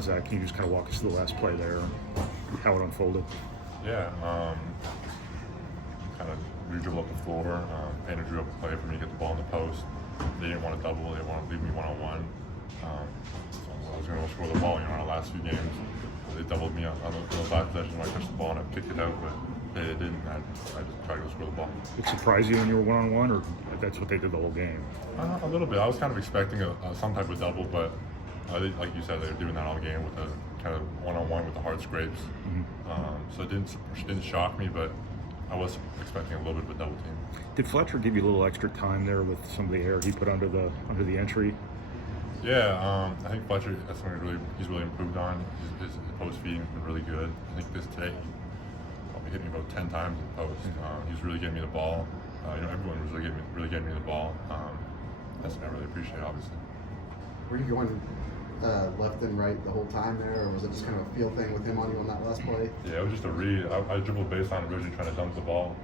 Zach, can you just kind of walk us through the last play there and how it unfolded? Yeah, kind of re-dribble up the floor. Painter drew up a play for me to get the ball in the post. They didn't want to double. They wanted to leave me one-on-one. So I was going to score the ball. In our last few games, they doubled me on the last possession when I touched the ball and I kicked it out, but they didn't. I just tried to go score the ball. It surprised you when you were one-on-one, or that's what they did the whole game? A little bit. I was kind of expecting some type of double, but like you said, they were doing that all game with a kind of one-on-one with the hard scrapes. So it didn't shock me, but I was expecting a little bit of a double team. Did Fletcher give you a little extra time there with some of the air he put under the entry? Yeah, I think Fletcher, that's something he's really improved on. His post feeding has been really good. I think today he probably hit me about 10 times in post. He's really getting me the ball. Everyone was really getting me the ball. That's something I really appreciate, obviously. Were you going left and right the whole time there, or was it just kind of a feel thing with him on you on that last play? Yeah, it was just a read. I dribbled baseline originally trying to dunk the ball.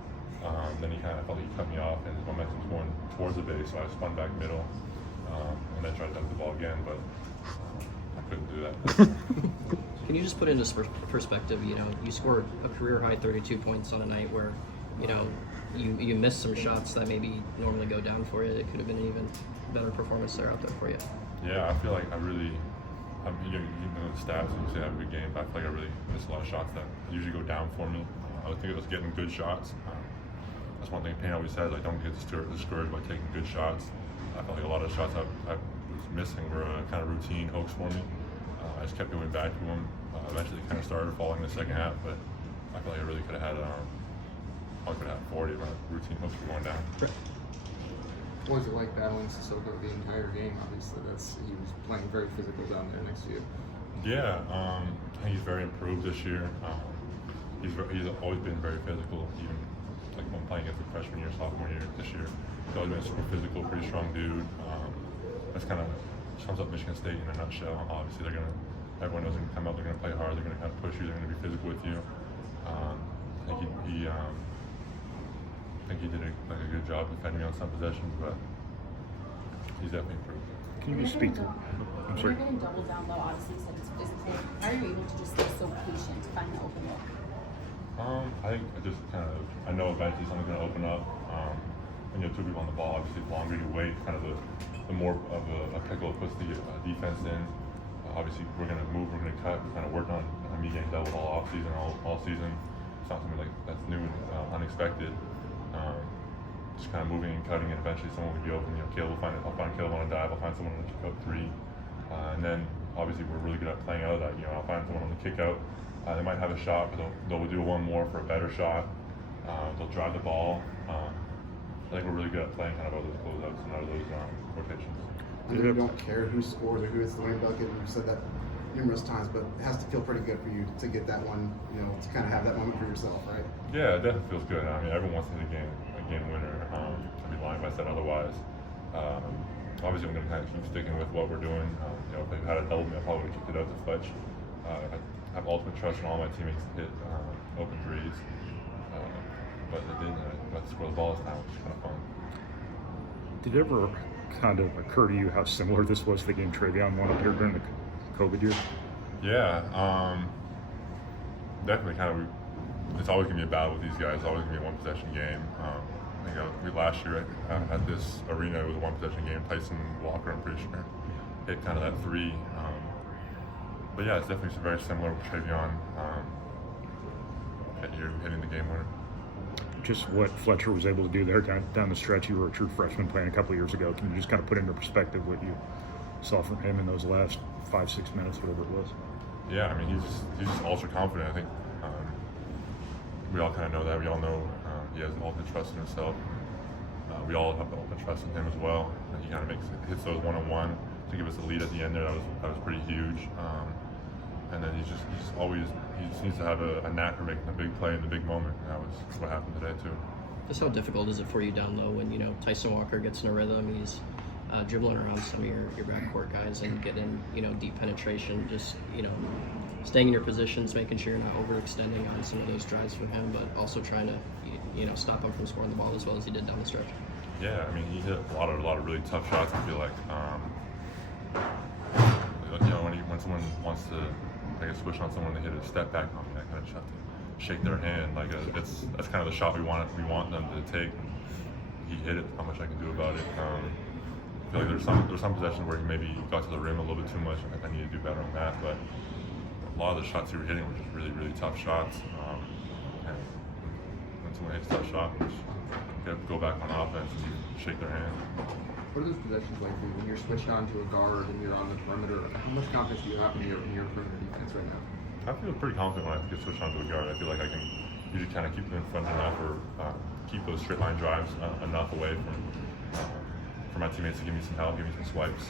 Then he kind of felt like he cut me off, and his momentum was going towards the base, so I spun back middle, and then tried to dunk the ball again, but I couldn't do that. Can you just put into perspective, you scored a career-high 32 points on a night where, you missed some shots that maybe normally go down for you. It could have been an even better performance there out there for you. Yeah, I feel like you know the stats and you say I have a good game, but I feel like I really missed a lot of shots that usually go down for me. I think it was getting good shots. That's one thing Payne always says, like, don't get discouraged by taking good shots. I felt like a lot of the shots I was missing were kind of routine hooks for me. I just kept going back to them. Eventually it kind of started falling in the second half, but I feel like I really could have had 40 when routine hooks were going down. What was it like battling Sissoko the entire game? Obviously, he was playing very physical down there next to you. Yeah, I think he's very improved this year. He's always been very physical, even like when playing against the freshman year, sophomore year, this year. He's always been a super physical, pretty strong dude. That's kind of sums up Michigan State in a nutshell. Obviously, everyone knows they're going to come out, they're going to play hard, they're going to kind of push you, they're going to be physical with you. I think he did a good job defending me on some possessions, but he's definitely improved. Can you just speak to? I'm sorry. When you're getting doubled down low, obviously you said it's physical. How are you able to just stay so patient to find the open look? I think I know eventually something's going to open up. When you have two people on the ball, obviously the longer you wait, kind of the more of a pickle it puts the defense in. Obviously we're going to move, we're going to cut. We kind of worked on me getting doubled all off season, all season. It's not something like that's new and unexpected. Just kind of moving and cutting, and eventually someone will be open. I'll find Caleb on a dive. I'll find someone on the kick out three, and then obviously we're really good at playing out of that. I'll find someone on the kick out. They might have a shot, but they'll do one more for a better shot. They'll drive the ball. I think we're really good at playing kind of out of those closeouts and out of those rotations. I know you don't care who scores or who hits the winning bucket, and you've said that numerous times, but it has to feel pretty good for you to get that one, to kind of have that moment for yourself, right? Yeah, it definitely feels good. I mean, everyone wants to hit a game winner. I'd be lying if I said otherwise. Obviously, I'm going to kind of keep sticking with what we're doing. If I had a double, I probably would have kicked it out to Fletch. I have ultimate trust in all my teammates to hit open threes, but they didn't. I got to score the balls now, which is kind of fun. Did it ever kind of occur to you how similar this was to the game Travion won up here during the COVID year? Yeah, definitely. It's always going to be a battle with these guys. It's always going to be a one-possession game. I think last year at this arena, it was a one-possession game. Tyson Walker, I'm pretty sure, hit kind of that three. But yeah, it's definitely very similar with Travion hitting the game winner. Just what Fletcher was able to do there down the stretch. You were a true freshman playing a couple of years ago. Can you just kind of put into perspective what you saw from him in those last 5-6 minutes, whatever it was? Yeah, I mean, he's just ultra confident. I think we all kind of know that. We all know he has ultimate trust in himself. We all have ultimate trust in him as well. He kind of hits those one-on-one to give us a lead at the end there. That was pretty huge. And then he just needs to have a knack for making a big play in the big moment. And that was what happened today too. Just how difficult is it for you down low when Tyson Walker gets in a rhythm? He's dribbling around some of your backcourt guys and getting deep penetration. Just staying in your positions, making sure you're not overextending on some of those drives from him, but also trying to stop him from scoring the ball as well as he did down the stretch. Yeah, I mean, he hit a lot of really tough shots. I feel like when someone wants to, I guess, switch on someone to hit a step back on me, I kind of just have to shake their hand. Like that's kind of the shot we want them to take. He hit it. How much I can do about it. I feel like there's some possessions where he maybe got to the rim a little bit too much. I need to do better on that. But a lot of the shots he was hitting were just really, really tough shots. And when someone hits a tough shot, you just go back on offense and you shake their hand. What are those possessions like for you when you're switched on to a guard and you're on the perimeter? How much confidence do you have in your perimeter defense right now? I feel pretty confident when I get switched onto a guard. I feel like I can usually kind of keep them in front enough or keep those straight line drives enough away from for my teammates to give me some help, give me some swipes.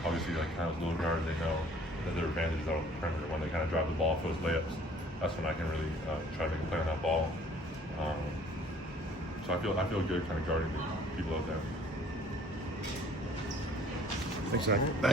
Obviously, like kind of those little guards, they know that their advantage is out of the perimeter. When they kind of drive the ball for those layups, that's when I can really try to make a play on that ball. So I feel good kind of guarding the people out there. Thanks, Zach.